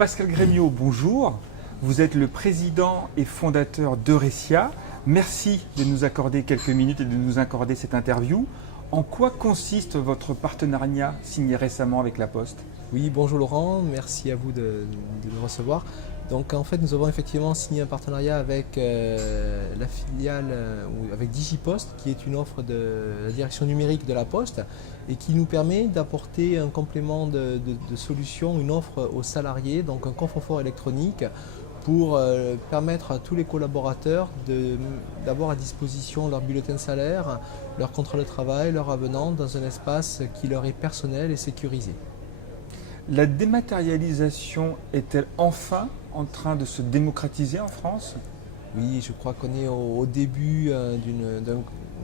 Pascal Grémiot, bonjour. Vous êtes le président et fondateur d'Eurecia. Merci de nous accorder quelques minutes et de nous accorder cette interview. En quoi consiste votre partenariat signé récemment avec La Poste? Oui, bonjour Laurent, merci à vous de nous recevoir. Donc en fait, nous avons effectivement signé un partenariat avec la filiale, avec DigiPost, qui est une offre de la direction numérique de La Poste et qui nous permet d'apporter un complément de solution, une offre aux salariés, donc un coffre-fort électronique pour permettre à tous les collaborateurs d'avoir à disposition leur bulletin de salaire, leur contrat de travail, leur avenant dans un espace qui leur est personnel et sécurisé. La dématérialisation est-elle enfin en train de se démocratiser en France? Oui, je crois qu'on est au début d'un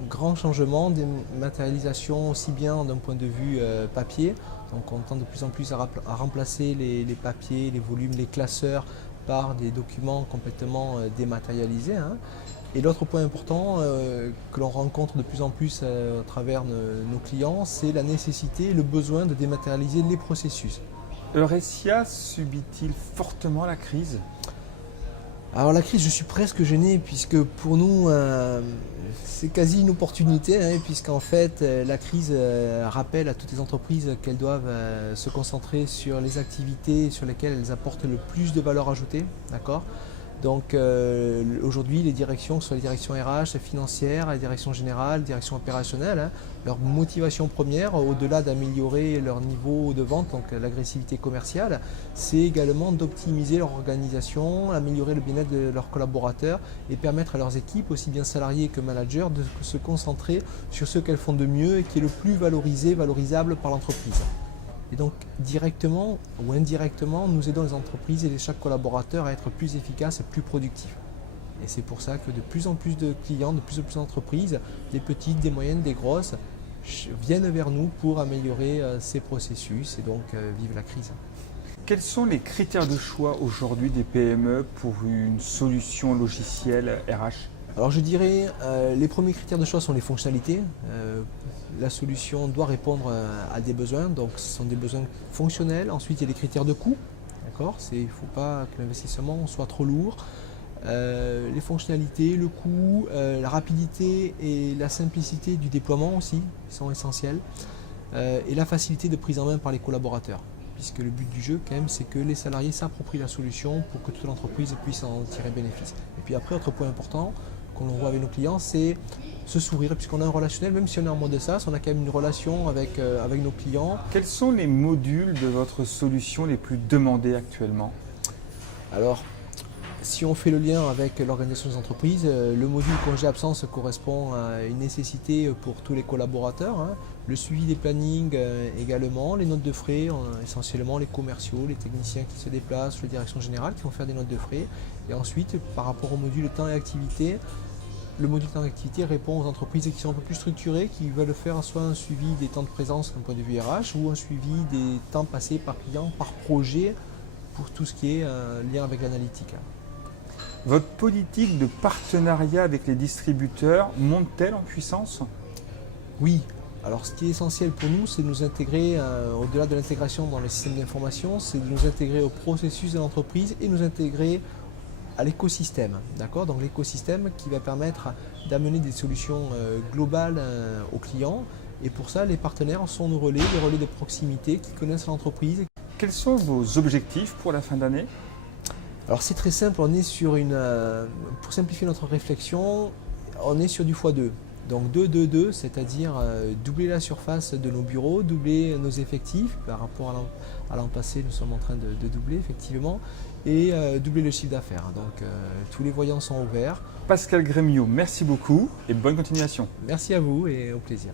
grand changement, dématérialisation aussi bien d'un point de vue papier. Donc on tend de plus en plus à remplacer les papiers, les volumes, les classeurs par des documents complètement dématérialisés. Et l'autre point important que l'on rencontre de plus en plus à travers nos clients, c'est la nécessité et le besoin de dématérialiser les processus. Eurecia subit-il fortement la crise? Alors la crise, je suis presque gêné puisque pour nous, c'est quasi une opportunité, puisqu'en fait la crise rappelle à toutes les entreprises qu'elles doivent se concentrer sur les activités sur lesquelles elles apportent le plus de valeur ajoutée. D'accord ? Donc aujourd'hui, les directions, que ce soit les directions RH, financières, les directions générales, les directions opérationnelles, leur motivation première, au-delà d'améliorer leur niveau de vente, donc l'agressivité commerciale, c'est également d'optimiser leur organisation, améliorer le bien-être de leurs collaborateurs et permettre à leurs équipes, aussi bien salariés que managers, de se concentrer sur ce qu'elles font de mieux et qui est le plus valorisable par l'entreprise. Et donc, directement ou indirectement, nous aidons les entreprises et chaque collaborateur à être plus efficace et plus productif. Et c'est pour ça que de plus en plus de clients, de plus en plus d'entreprises, des petites, des moyennes, des grosses, viennent vers nous pour améliorer ces processus et donc vivre la crise. Quels sont les critères de choix aujourd'hui des PME pour une solution logicielle RH? Alors je dirais, les premiers critères de choix sont les fonctionnalités. La solution doit répondre à des besoins, donc ce sont des besoins fonctionnels. Ensuite, il y a les critères de coût. Il ne faut pas que l'investissement soit trop lourd. Les fonctionnalités, le coût, la rapidité et la simplicité du déploiement aussi sont essentiels. Et la facilité de prise en main par les collaborateurs. Puisque le but du jeu, quand même, c'est que les salariés s'approprient la solution pour que toute l'entreprise puisse en tirer bénéfice. Et puis après, autre point important qu'on voit avec nos clients, c'est ce sourire, puisqu'on a un relationnel, même si on est en mode SaaS, on a quand même une relation avec nos clients. Quels sont les modules de votre solution les plus demandés actuellement? Alors, si on fait le lien avec l'organisation des entreprises, le module congé-absence correspond à une nécessité pour tous les collaborateurs. Le suivi des plannings également, les notes de frais, essentiellement les commerciaux, les techniciens qui se déplacent, les directions générales qui vont faire des notes de frais. Et ensuite, par rapport au module temps et activité, le module temps et activité répond aux entreprises qui sont un peu plus structurées, qui veulent faire soit un suivi des temps de présence d'un point de vue RH ou un suivi des temps passés par client, par projet, pour tout ce qui est lien avec l'analytique. Votre politique de partenariat avec les distributeurs monte-t-elle en puissance? Oui. Alors ce qui est essentiel pour nous, c'est de nous intégrer, au-delà de l'intégration dans les systèmes d'information, c'est de nous intégrer au processus de l'entreprise et nous intégrer à l'écosystème. D'accord ? Donc l'écosystème qui va permettre d'amener des solutions globales aux clients. Et pour ça, les partenaires sont nos relais, les relais de proximité qui connaissent l'entreprise. Quels sont vos objectifs pour la fin d'année? Alors c'est très simple, on est sur pour simplifier notre réflexion, on est sur du x2. Donc 2-2-2, c'est-à-dire doubler la surface de nos bureaux, doubler nos effectifs. Par rapport à l'an passé, nous sommes en train de doubler effectivement, et doubler le chiffre d'affaires. Donc tous les voyants sont ouverts. Pascal Grémiot, merci beaucoup et bonne continuation. Merci à vous et au plaisir.